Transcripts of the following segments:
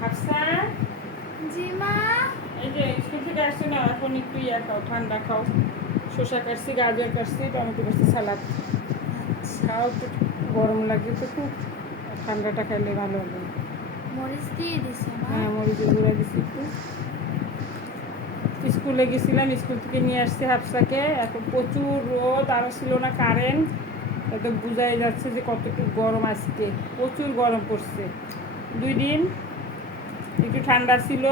হাফসা জি মা এই যে স্কুল থেকে আসছে না এখন একটু ইয়া খাও ঠান্ডা খাও। শসা কাটছি গাজর কাটছি টমেটো কাটছি সালাদ। খাও একটু গরম লাগে তো খুব ঠান্ডাটা খাইলে ভালো হবে। মরিচ দিয়ে দিছে হ্যাঁ মরিচের গুঁড়া দিছি একটু। স্কুলে গেছিলাম স্কুল থেকে নিয়ে আসছি হাফসাকে। এখন প্রচুর রোদ আরও ছিল না কারেন্ট। তো বোঝাই যাচ্ছে যে কতটুকু গরম আজকে। প্রচুর গরম পড়ছে। দুই দিন একটু ঠান্ডা ছিল,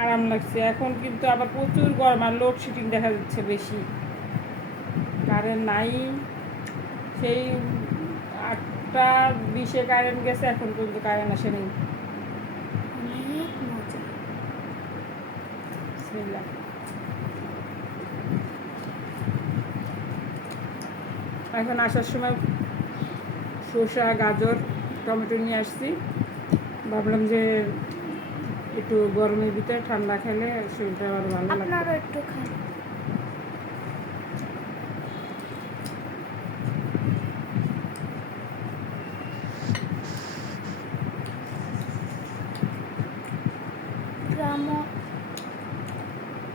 আরাম লাগছে। এখন কিন্তু আবার প্রচুর গরম আর লোডশেডিং দেখা যাচ্ছে বেশি। কারেন্ট নাই। সেই আটটা বিশে কারেন্ট গেছে, এখন পর্যন্ত কারেন্ট আসেনি। এখন আসার সময় শসা, গাজর, টমেটো নিয়ে আসছি। ভাবলাম যে একটু গরমের ভিতরে ঠান্ডা খেলে শরীরটা আরও ভালো লাগে একটু খান।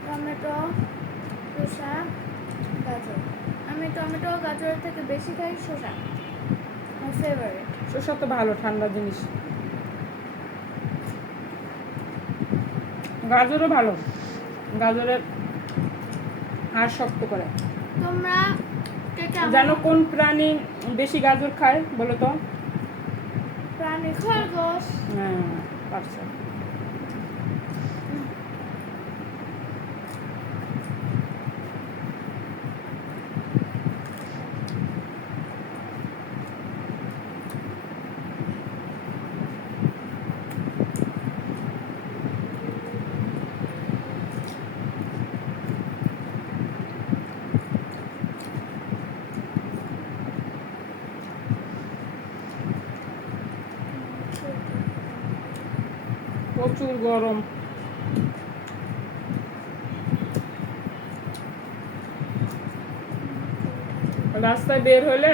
টমেটো শসা গাজর। আমি টমেটো গাজরের থেকে বেশি খাই শসা আমার ফেভারিট শসা তো ভালো ঠান্ডা জিনিস। গাজরও ভালো। গাজরের হাড় শক্ত করে। তোমরা জানো কোন প্রাণী বেশি গাজর খায় বলো তো? প্রাণী খরগোশ। হ্যাঁ প্রচুর গরম। রাস্তায় বের হলে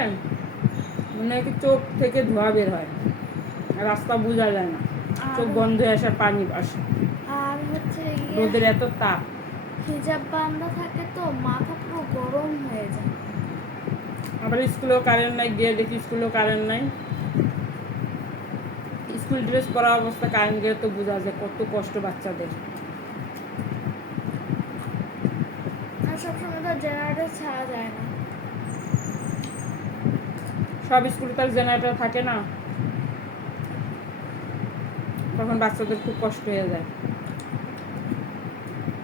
মনে হয় কি চোখ থেকে ধোঁয়া বের হয়। রাস্তা বোঝা যায় না। চোখ বন্ধ হয়ে আসে পানি আসে। আর হচ্ছে রোদের এত তাপ। হিজাব বান্ধা থাকে তো মাথা পুরো গরম হয়ে যায়। আবার স্কুলেও কারেন্ট নাই গিয়ে দেখি স্কুলেও কারেন্ট নাই। স্কুল ড্রেস পরা অবস্থা কারেন্ট গেলে তো বোঝা যায় কত কষ্ট বাচ্চাদের। সবসময় তো জেনারেটর ছাড়া যায় না। সব স্কুলে তার জেনারেটর থাকে না। তখন বাচ্চাদের খুব কষ্ট হয়ে যায়।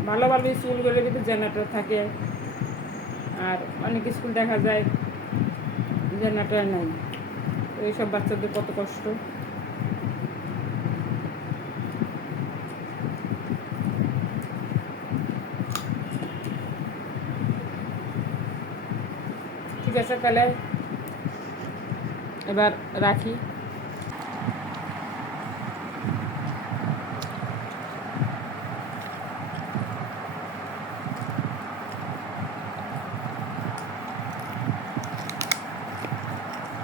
ভালো ভালো স্কুলগুলোর ভিতরে জেনারেটর থাকে। আর অনেক স্কুল দেখা যায় জেনারেটর নাই। এইসব বাচ্চাদের কত কষ্ট। ঠিক আছে তাহলে এবার রাখি